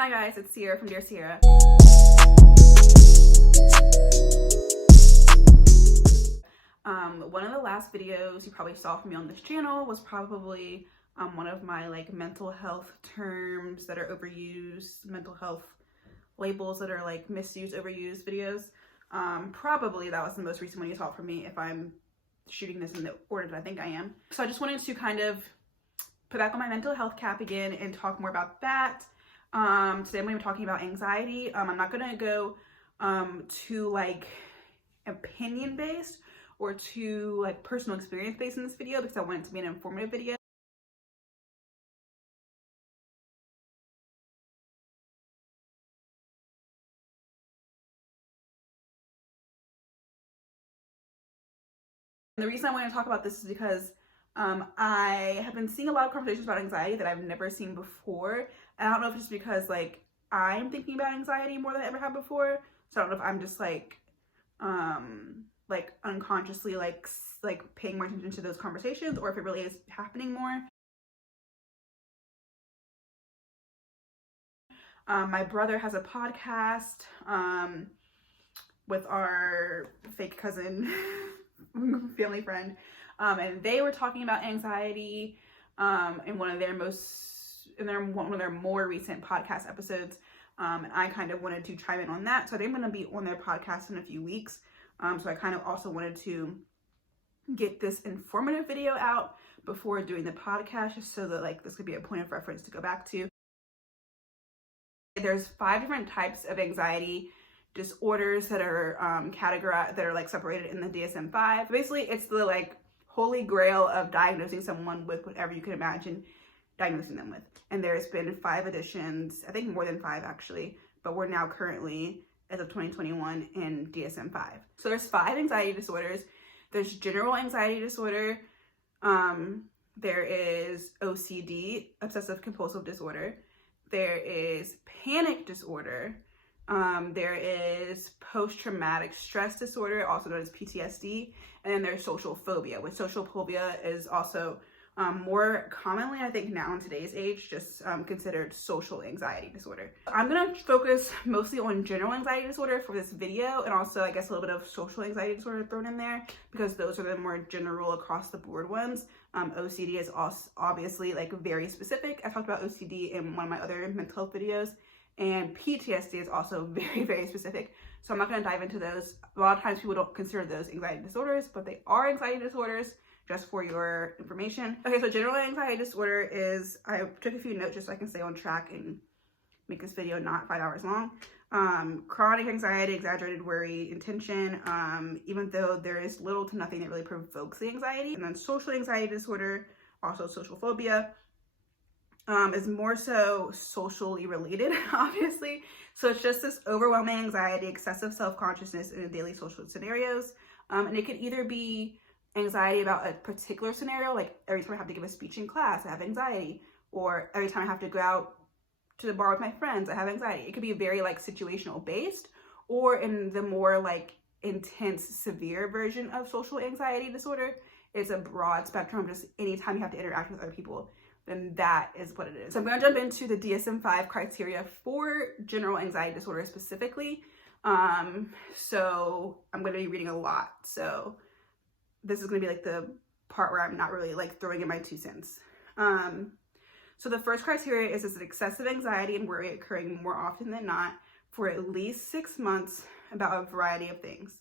Hi guys, it's Sierra from Dear Sierra. One of the last videos you probably saw from me on this channel was probably one of my like mental health terms that are overused, mental health labels that are like misused, overused videos. Probably that was the most recent one you saw from me if I'm shooting this in the order that I think I am. So I just wanted to kind of put back on my mental health cap again and talk more about that. Today I'm going to be talking about anxiety. I'm not going to go too like opinion based or too like personal experience based in this video because I want it to be an informative video. And the reason I want to talk about this is because I have been seeing a lot of conversations about anxiety that I've never seen before. And I don't know if it's because like I'm thinking about anxiety more than I ever have before. So I don't know if I'm just like unconsciously like paying more attention to those conversations or if it really is happening more. My brother has a podcast with our fake cousin family friend, and they were talking about anxiety in one of their more recent podcast episodes, and I kind of wanted to chime in on that. So I'm going to be on their podcast in a few weeks, so I kind of also wanted to get this informative video out before doing the podcast just so that like this could be a point of reference to go back to. There's 5 different types of anxiety disorders that are categorized, that are like separated in the DSM-5. Basically, it's the like holy grail of diagnosing someone with whatever you can imagine diagnosing them with. And there's been 5 editions, I think more than 5 actually, but we're now currently, as of 2021, in DSM-5. So there's 5 anxiety disorders. There's general anxiety disorder. There is OCD, obsessive compulsive disorder. There is panic disorder. There is post-traumatic stress disorder, also known as PTSD. And then there's social phobia, which social phobia is also more commonly, I think now in today's age, just considered social anxiety disorder. I'm going to focus mostly on general anxiety disorder for this video, and also I guess a little bit of social anxiety disorder thrown in there because those are the more general across the board ones. OCD is also obviously like very specific. I talked about OCD in one of my other mental health videos, and PTSD is also very, very specific. So I'm not going to dive into those. A lot of times people don't consider those anxiety disorders, but they are anxiety disorders, just for your information. Okay, so general anxiety disorder is, I took a few notes just so I can stay on track and make this video not 5 hours long. Chronic anxiety, exaggerated worry, and tension, even though there is little to nothing that really provokes the anxiety. And then social anxiety disorder, also social phobia, is more so socially related, obviously. So it's just this overwhelming anxiety, excessive self-consciousness in daily social scenarios. And it could either be anxiety about a particular scenario, like every time I have to give a speech in class, I have anxiety, or every time I have to go out to the bar with my friends, I have anxiety. It could be very like situational based, or in the more like intense, severe version of social anxiety disorder, it's a broad spectrum. Just anytime you have to interact with other people, then that is what it is. So I'm going to jump into the DSM-5 criteria for general anxiety disorder specifically. So I'm going to be reading a lot. So this is going to be like the part where I'm not really like throwing in my 2 cents. So the first criteria is an excessive anxiety and worry occurring more often than not for at least 6 months about a variety of things.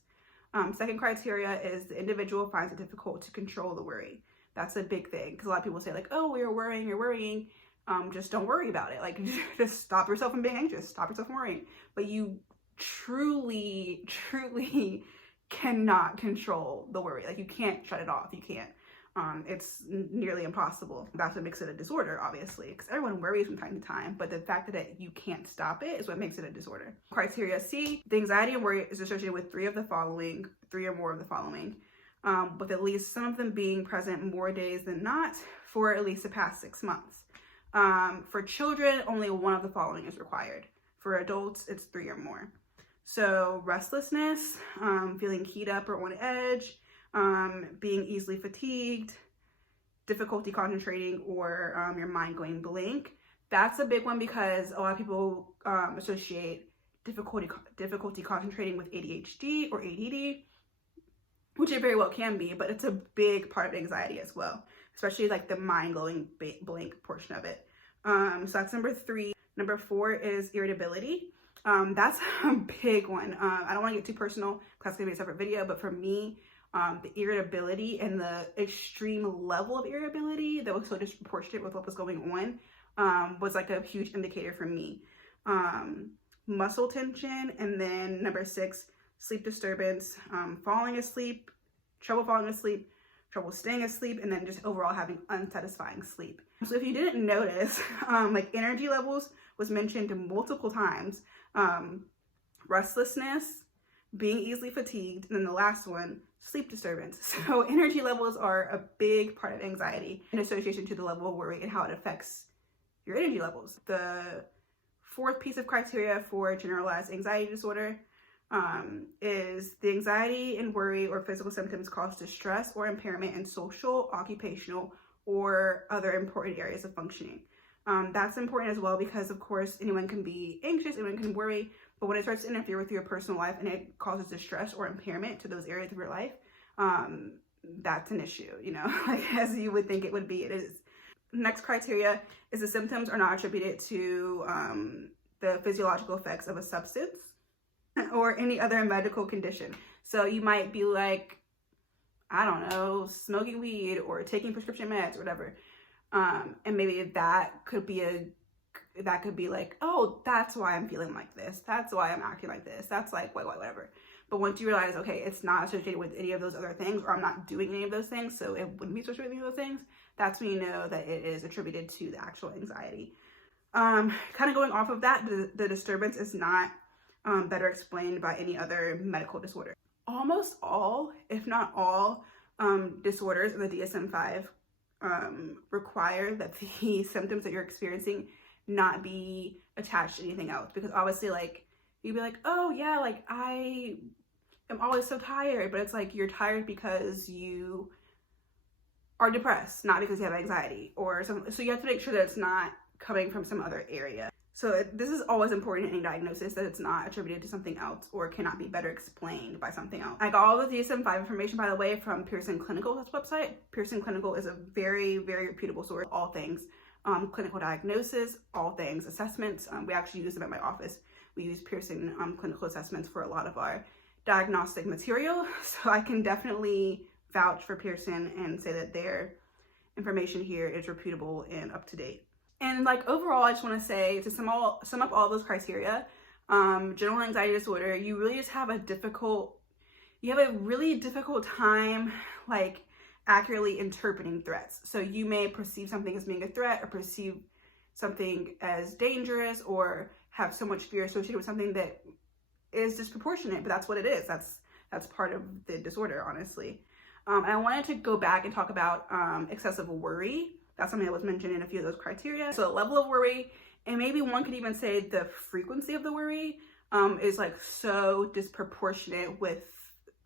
Second criteria is the individual finds it difficult to control the worry. That's a big thing because a lot of people say like, oh, you're worrying. Just don't worry about it. Like just stop yourself from being anxious, stop yourself from worrying. But you truly cannot control the worry. Like you can't shut it off. You can't. It's nearly impossible. That's what makes it a disorder, obviously, because everyone worries from time to time, but the fact that you can't stop it is what makes it a disorder. Criteria C, the anxiety and worry is associated with 3 or more of the following, with at least some of them being present more days than not for at least the past 6 months. For children, only 1 of the following is required. For adults, it's 3 or more. So restlessness, feeling keyed up or on edge, being easily fatigued, difficulty concentrating, or your mind going blank, That's a big one because a lot of people associate difficulty concentrating with ADHD or ADD, which it very well can be, but it's a big part of anxiety as well, especially like the mind-blowing blank portion of it. So that's number 3. Number 4 is irritability. That's a big one. I don't want to get too personal because that's going to be a separate video, but for me, the irritability and the extreme level of irritability that was so disproportionate with what was going on was like a huge indicator for me. Muscle tension, and then number 6, sleep disturbance, falling asleep, trouble falling asleep, trouble staying asleep, and then just overall having unsatisfying sleep. So if you didn't notice, like energy levels was mentioned multiple times, restlessness, being easily fatigued, and then the last one, sleep disturbance. So energy levels are a big part of anxiety in association to the level of worry and how it affects your energy levels. The 4th piece of criteria for generalized anxiety disorder is the anxiety and worry or physical symptoms cause distress or impairment in social, occupational, or other important areas of functioning. That's important as well because, of course, anyone can be anxious, anyone can worry, but when it starts to interfere with your personal life and it causes distress or impairment to those areas of your life, that's an issue, you know, like as you would think it would be, it is. Next criteria is the symptoms are not attributed to the physiological effects of a substance or any other medical condition. So you might be like, I don't know, smoking weed or taking prescription meds or whatever. And maybe that could be like, oh, that's why I'm feeling like this. That's why I'm acting like this. That's like, whatever. But once you realize, okay, it's not associated with any of those other things, or I'm not doing any of those things, so it wouldn't be associated with any of those things, that's when you know that it is attributed to the actual anxiety. Kind of going off of that, the disturbance is not better explained by any other medical disorder. Almost all, if not all, disorders in the DSM-5 require that the symptoms that you're experiencing not be attached to anything else. Because obviously, like, you'd be like, oh yeah, like I am always so tired, but it's like you're tired because you are depressed, not because you have anxiety or something. So you have to make sure that it's not coming from some other area. So this is always important in any diagnosis, that it's not attributed to something else or cannot be better explained by something else. I got all the DSM-5 information, by the way, from Pearson Clinical's website. Pearson Clinical is a very, very reputable source, all things clinical diagnosis, all things assessments. We actually use them at my office. We use Pearson clinical assessments for a lot of our diagnostic material. So I can definitely vouch for Pearson and say that their information here is reputable and up to date. And like overall, I just want to say, to sum up all those criteria, general anxiety disorder, you really just have a really difficult time like accurately interpreting threats. So you may perceive something as being a threat or perceive something as dangerous or have so much fear associated with something that is disproportionate, but that's what it is. That's part of the disorder, honestly. And I wanted to go back and talk about excessive worry. That's something that was mentioned in a few of those criteria. So the level of worry, and maybe one could even say the frequency of the worry is like so disproportionate with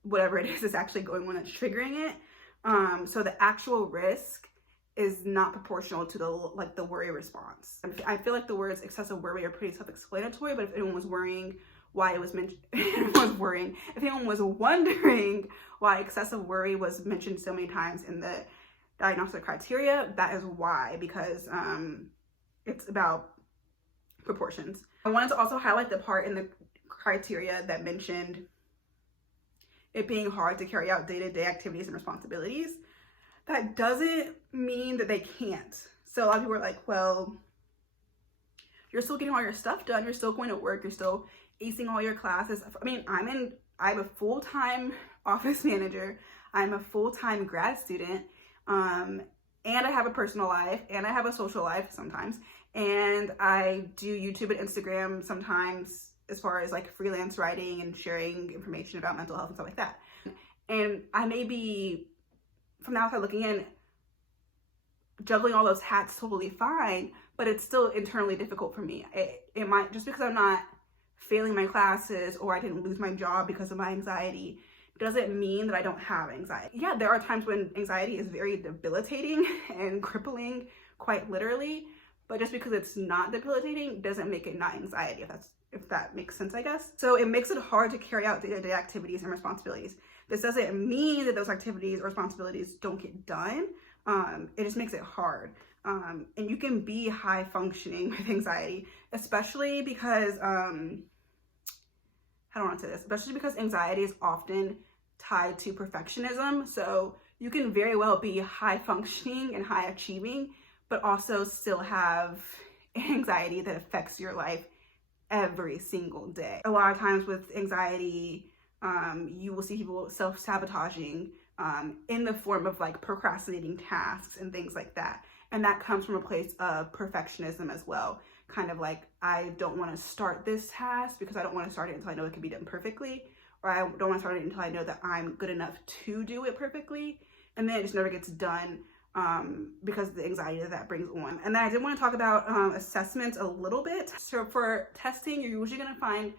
whatever it is that's actually going on that's triggering it. So the actual risk is not proportional to the worry response. I feel like the words excessive worry are pretty self-explanatory, but if anyone was worrying why it was mentioned, if anyone was wondering why excessive worry was mentioned so many times in the diagnostic criteria, that is why, because it's about proportions. I wanted to also highlight the part in the criteria that mentioned it being hard to carry out day-to-day activities and responsibilities. That doesn't mean that they can't. So a lot of people are like, well, you're still getting all your stuff done, you're still going to work, you're still acing all your classes. I mean, I'm a full-time office manager, I'm a full-time grad student, and I have a personal life, and I have a social life sometimes, and I do YouTube and Instagram sometimes as far as like freelance writing and sharing information about mental health and stuff like that. And I may be, from the outside looking in, juggling all those hats totally fine, but it's still internally difficult for me. It might, just because I'm not failing my classes or I didn't lose my job because of my anxiety, doesn't mean that I don't have anxiety. Yeah, there are times when anxiety is very debilitating and crippling, quite literally, but just because it's not debilitating doesn't make it not anxiety, if that makes sense, I guess. So it makes it hard to carry out day-to-day activities and responsibilities. This doesn't mean that those activities or responsibilities don't get done. It just makes it hard. And you can be high functioning with anxiety, especially because, how do I want to say this? Especially because anxiety is often tied to perfectionism. So you can very well be high functioning and high achieving, but also still have anxiety that affects your life every single day. A lot of times with anxiety, you will see people self-sabotaging in the form of like procrastinating tasks and things like that. And that comes from a place of perfectionism as well. Kind of like, I don't want to start this task because I don't want to start it until I know it can be done perfectly. Or I don't want to start it until I know that I'm good enough to do it perfectly. And then it just never gets done because of the anxiety that brings on. And then I did want to talk about assessments a little bit. So for testing, you're usually going to find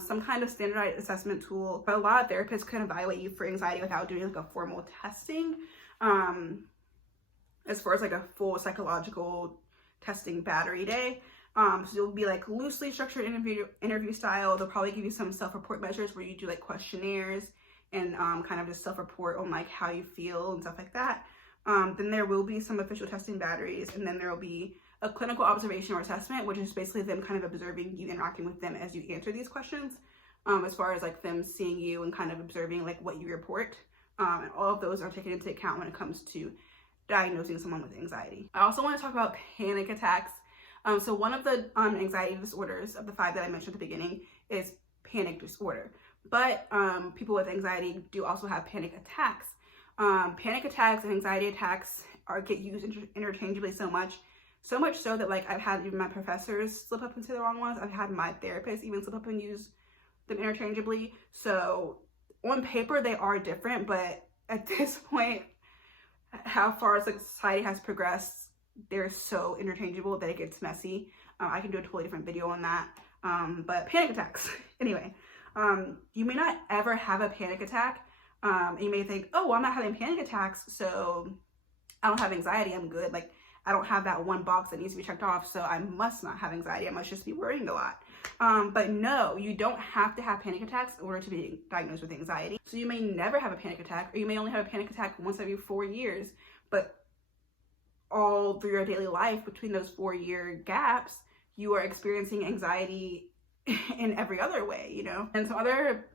some kind of standardized assessment tool. But a lot of therapists can evaluate you for anxiety without doing like a formal testing. As far as like a full psychological testing battery day. So you'll be like loosely structured interview style. They'll probably give you some self-report measures where you do like questionnaires and kind of just self-report on like how you feel and stuff like that. Then there will be some official testing batteries, and then there will be a clinical observation or assessment, which is basically them kind of observing you, interacting with them as you answer these questions, as far as like them seeing you and kind of observing like what you report. And all of those are taken into account when it comes to diagnosing someone with anxiety. I also want to talk about panic attacks. So one of the anxiety disorders of the 5 that I mentioned at the beginning is panic disorder. But people with anxiety do also have panic attacks. Panic attacks and anxiety attacks get used interchangeably so much so that like I've had even my professors slip up into the wrong ones. I've had my therapist even slip up and use them interchangeably. So on paper they are different, but at this point, how far as like society has progressed, they're so interchangeable that it gets messy. I can do a totally different video on that. But panic attacks, anyway, you may not ever have a panic attack. You may think, oh, well, I'm not having panic attacks, so I don't have anxiety, I'm good. Like, I don't have that one box that needs to be checked off, so I must not have anxiety. I must just be worrying a lot. But no, you don't have to have panic attacks in order to be diagnosed with anxiety. So you may never have a panic attack, or you may only have a panic attack once every 4 years, but all through your daily life, between those 4-year gaps, you are experiencing anxiety in every other way, you know? And some other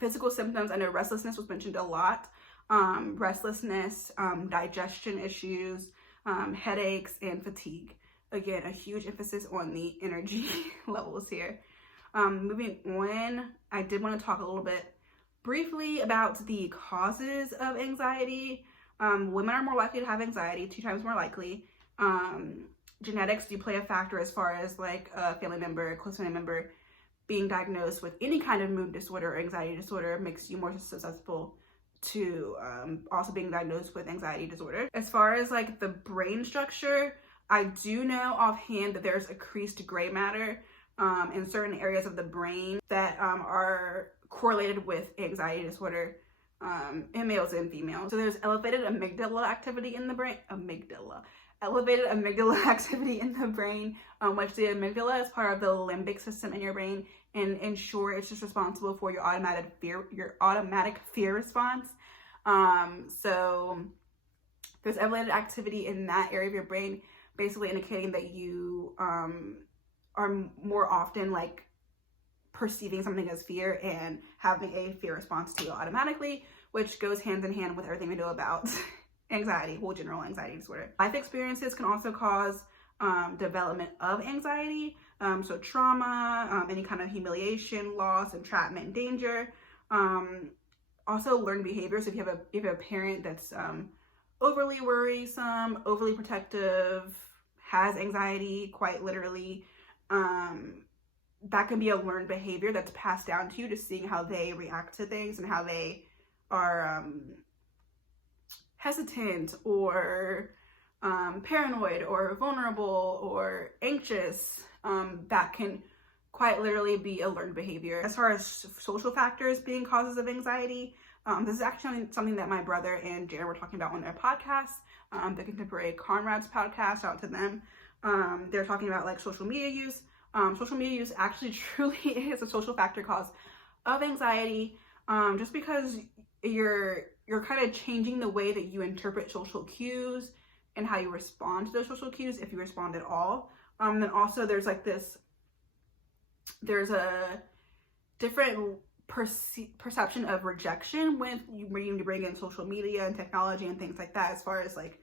physical symptoms, I know restlessness was mentioned a lot. Restlessness, digestion issues, headaches, and fatigue. Again, a huge emphasis on the energy levels here. Moving on, I did want to talk a little bit briefly about the causes of anxiety. Women are more likely to have anxiety, 2 times more likely. Genetics do play a factor as far as like a family member, a close family member being diagnosed with any kind of mood disorder or anxiety disorder makes you more susceptible to also being diagnosed with anxiety disorder. As far as like the brain structure, I do know offhand that there's increased gray matter in certain areas of the brain that are correlated with anxiety disorder in males and females. So there's elevated amygdala activity in the brain. Elevated amygdala activity in the brain, which the amygdala is part of the limbic system in your brain, and in short, it's just responsible for your automatic fear response. So there's elevated activity in that area of your brain, basically indicating that you are more often like perceiving something as fear and having a fear response to it automatically, which goes hand in hand with everything we know about anxiety, well, general anxiety disorder. Life experiences can also cause development of anxiety. So trauma, any kind of humiliation, loss, entrapment, danger. Also learned behaviors. If you have a parent that's overly worrisome, overly protective, has anxiety, quite literally, that can be a learned behavior that's passed down to you, just seeing how they react to things and how they are hesitant or paranoid or vulnerable or anxious. That can quite literally be a learned behavior. As far as social factors being causes of anxiety, this is actually something that my brother and Jared were talking about on their podcast, the Contemporary Conrad's podcast, shout out to them. They're talking about like social media use. Social media use actually truly is a social factor cause of anxiety, just because you're kind of changing the way that you interpret social cues and how you respond to those social cues, if you respond at all. Then also there's a different perception of rejection when you bring in social media and technology and things like that, as far as like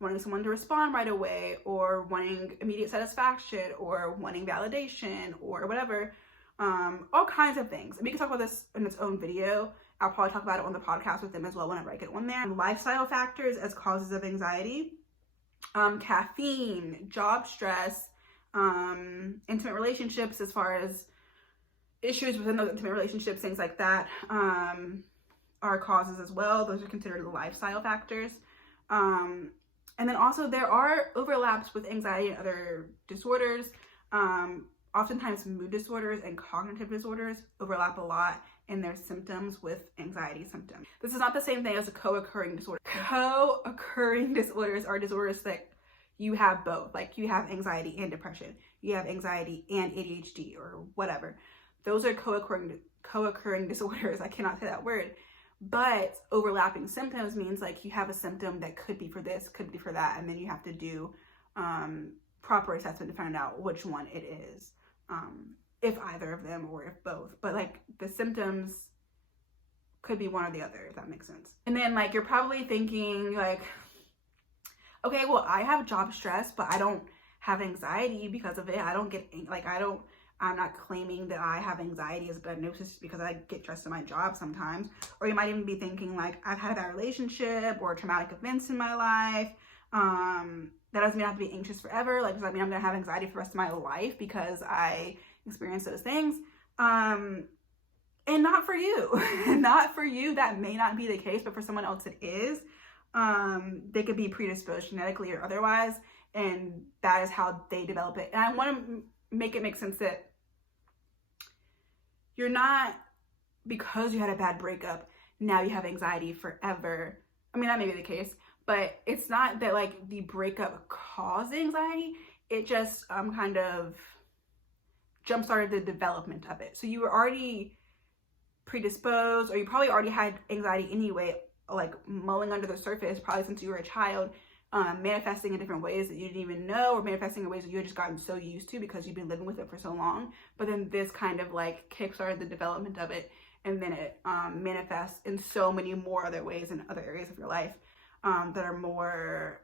wanting someone to respond right away, or wanting immediate satisfaction, or wanting validation, or whatever. All kinds of things. And we can talk about this in its own video. I'll probably talk about it on the podcast with them as well whenever I get on there. Lifestyle factors as causes of anxiety. Caffeine, job stress, intimate relationships, as far as issues within those intimate relationships, things like that, are causes as well. Those are considered the lifestyle factors. And then also there are overlaps with anxiety and other disorders. Oftentimes mood disorders and cognitive disorders overlap a lot in their symptoms with anxiety symptoms. This is not the same thing as a co-occurring disorder. Co-occurring disorders are disorders that you have both. Like you have anxiety and depression. You have anxiety and ADHD or whatever. Those are co-occurring disorders. I cannot say that word. But overlapping symptoms means like you have a symptom that could be for this, could be for that, and then you have to do proper assessment to find out which one it is, if either of them or if both. But like the symptoms could be one or the other, if that makes sense. And then like you're probably thinking like, okay, well, I have job stress, but I don't have anxiety because of it. I'm not claiming that I have anxiety as a diagnosis because I get stressed in my job sometimes. Or you might even be thinking like, I've had a bad relationship or traumatic events in my life. That doesn't mean I have to be anxious forever. Like, does that mean I'm gonna have anxiety for the rest of my life because I experienced those things? And not for you. Not for you, that may not be the case, but for someone else it is. They could be predisposed genetically or otherwise, and that is how they develop it. And I want to make it make sense that you're not, because you had a bad breakup, now you have anxiety forever. I mean, that may be the case, but it's not that like the breakup caused anxiety. It just kind of jump-started the development of it. So you were already predisposed, or you probably already had anxiety anyway, like mulling under the surface, probably since you were a child, manifesting in different ways that you didn't even know, or manifesting in ways that you had just gotten so used to because you've been living with it for so long. But then this kind of like kickstarted the development of it, and then it manifests in so many more other ways in other areas of your life that are more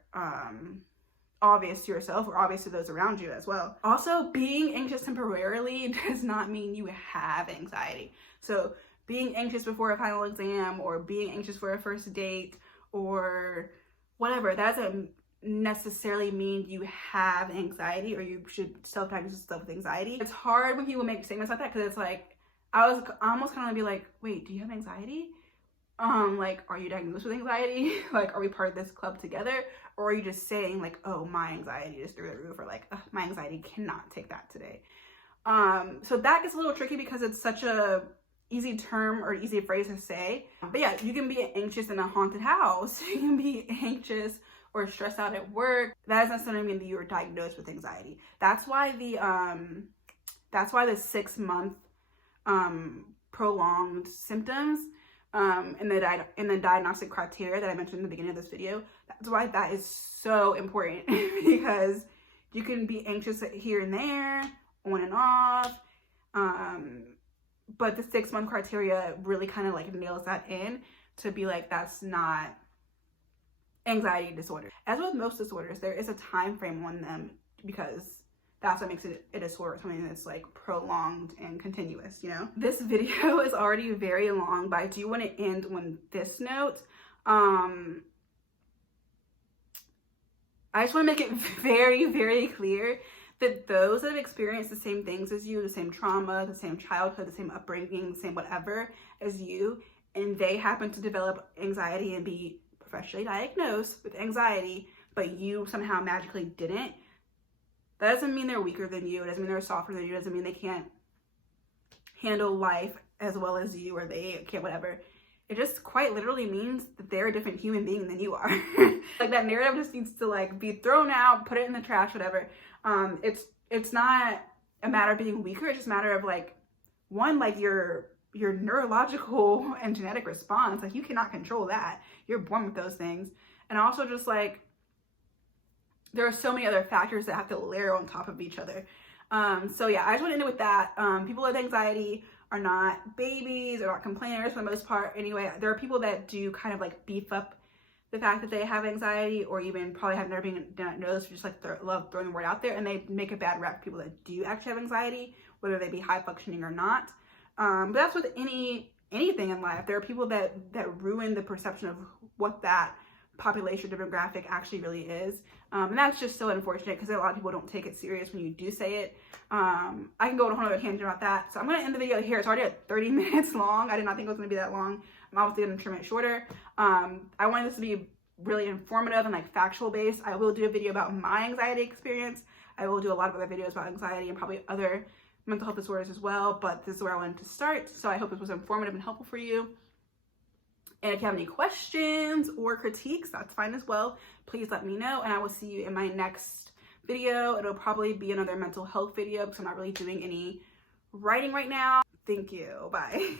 obvious to yourself or obvious to those around you as well. Also, being anxious temporarily does not mean you have anxiety. So being anxious before a final exam, or being anxious for a first date, or whatever, that doesn't necessarily mean you have anxiety or you should self-diagnose yourself with anxiety. It's hard when people make statements like that, because it's like, I almost kind of be like, wait, do you have anxiety? Like, are you diagnosed with anxiety? Like, are we part of this club together? Or are you just saying like, oh, my anxiety is through the roof, or like, my anxiety cannot take that today. So that gets a little tricky because it's such a easy term or easy phrase to say. But yeah, you can be anxious in a haunted house. You can be anxious or stressed out at work. That doesn't necessarily mean that you were diagnosed with anxiety. That's why the 6-month prolonged symptoms in the diagnostic criteria that I mentioned in the beginning of this video, that's why that is so important. Because you can be anxious here and there, on and off, but the 6-month criteria really kind of like nails that in to be like, that's not anxiety disorder. As with most disorders, there is a time frame on them, because that's what makes it a disorder, something that's like prolonged and continuous, you know? This video is already very long, but I do want to end on this note. I just want to make it very, very clear that those that have experienced the same things as you, the same trauma, the same childhood, the same upbringing, the same whatever as you, and they happen to develop anxiety and be professionally diagnosed with anxiety, but you somehow magically didn't, that doesn't mean they're weaker than you. It doesn't mean they're softer than you. It doesn't mean they can't handle life as well as you, or they can't whatever. It just quite literally means that they're a different human being than you are. Like, that narrative just needs to like be thrown out, put it in the trash, whatever. It's not a matter of being weaker. It's just a matter of like, one, like your neurological and genetic response. Like, you cannot control that. You're born with those things. And also just like, there are so many other factors that have to layer on top of each other. So yeah, I just want to end it with that. People with anxiety are not babies, they're not complainers for the most part. Anyway, there are people that do kind of like beef up the fact that they have anxiety, or even probably have never been diagnosed, or just like love throwing the word out there, and they make a bad rep for people that do actually have anxiety, whether they be high functioning or not. But that's with anything in life. There are people that ruin the perception of what that population demographic actually really is. And that's just so unfortunate, because a lot of people don't take it serious when you do say it. I can go on a whole other tangent about that. So I'm going to end the video here. It's already at 30 minutes long. I did not think it was going to be that long. I'm obviously going to trim it shorter. I wanted this to be really informative and like factual based. I will do a video about my anxiety experience. I will do a lot of other videos about anxiety and probably other mental health disorders as well, but this is where I wanted to start. So I hope this was informative and helpful for you. And if you have any questions or critiques, that's fine as well. Please let me know, and I will see you in my next video. It'll probably be another mental health video, because I'm not really doing any writing right now. Thank you. Bye.